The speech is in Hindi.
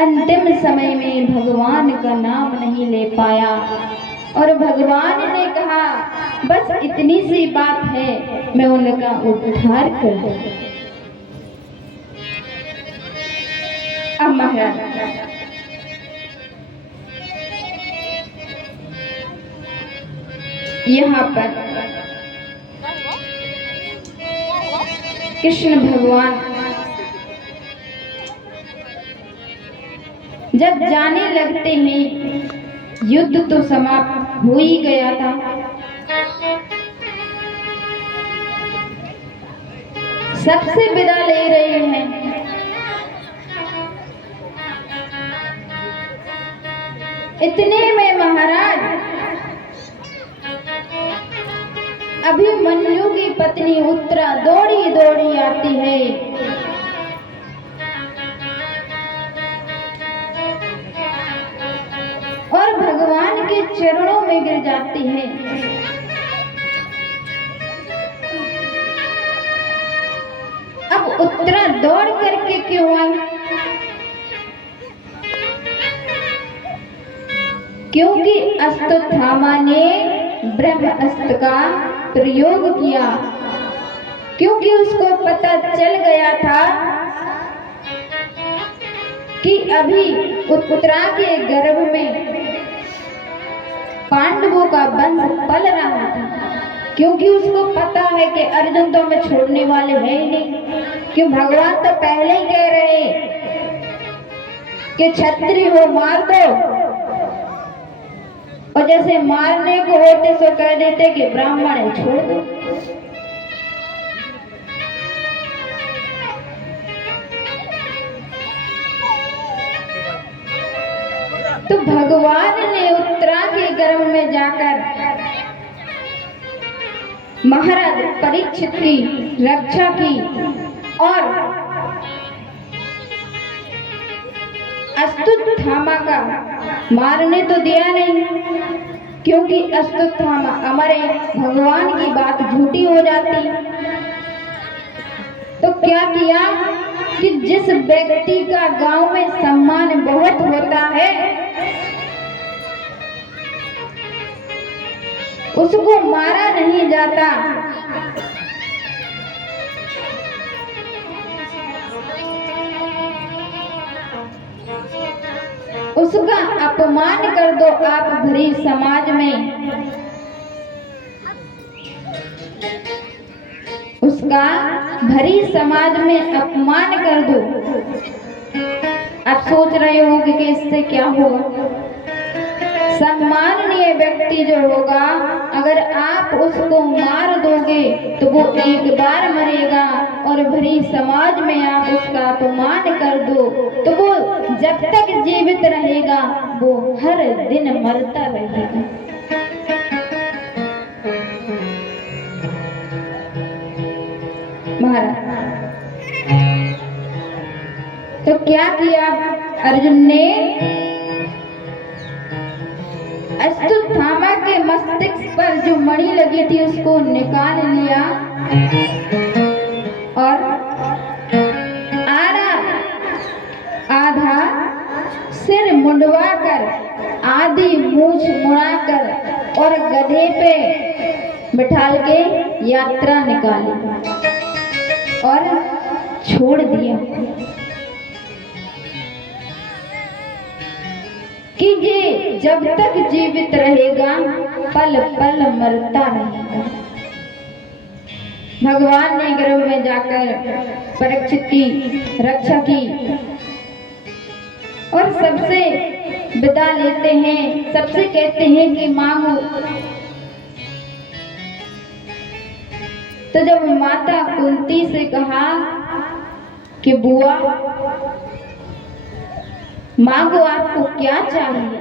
अंतिम समय में भगवान का नाम नहीं ले पाया और भगवान ने कहा बस इतनी सी बात है, मैं उनका उद्धार कर दूं। अब महाराज यहाँ पर कृष्ण भगवान जब जाने लगते हैं, युद्ध तो समाप्त हो ही गया था। सबसे विदा ले रहे हैं। इतने में महाराज अभिमन्यु की पत्नी उत्तरा दौड़ी दौड़ी आती है और भगवान के चरणों में गिर जाती है। अब उत्तरा दौड़ करके क्यों आई? क्योंकि अश्वत्थामा ने ब्रह्मास्त्र का प्रयोग किया, क्योंकि उसको पता चल गया था कि अभी उत्तरा के गर्भ में पांडवों का वंश पल रहा था। क्योंकि उसको पता है कि अर्जुन तो हमें छोड़ने वाले हैं ही नहीं, क्यों भगवान तो पहले ही कह रहे कि क्षत्रिय हो मार दो, और जैसे मारने को होते सो कह देते कि ब्राह्मण है छोड़ दो। तो भगवान ने उत्तरा के गर्भ में जाकर महाराज परीक्षित की रक्षा की और अश्वत्थामा का मारने तो दिया नहीं, क्योंकि अश्वत्थामा हमारे भगवान की बात झूठी हो जाती। तो क्या किया कि जिस व्यक्ति का गांव में सम्मान बहुत होता है उसको मारा नहीं जाता। उसका अपमान कर दो आप भरी समाज में, उसका भरी समाज में अपमान कर दो। आप सोच रहे होंगे कि इससे क्या होगा? सम्माननीय व्यक्ति जो होगा, अगर आप उसको मार दोगे तो वो एक बार मरेगा, और भरी समाज में आप उसका अपमान कर दो तो वो जब तक जीवित रहेगा वो हर दिन मरता रहेगा। महाराज तो क्या किया अर्जुन ने? अश्वत्थामा के मस्तिष्क पर जो मणि लगी थी उसको निकाल लिया और आधा सिर मुंडवाकर, आधी मूछ मुड़ाकर और गधे पे बिठाल के यात्रा निकाली और छोड़ दिया कि ये जब तक जीवित रहेगा पल पल मरता रहेगा। भगवान ने गर्भ में जाकर परीक्षित की रक्षा की और सबसे विदा लेते हैं, सबसे कहते हैं कि मांगो। तो जब माता कुंती से कहा कि बुआ मांगो, आपको क्या चाहिए?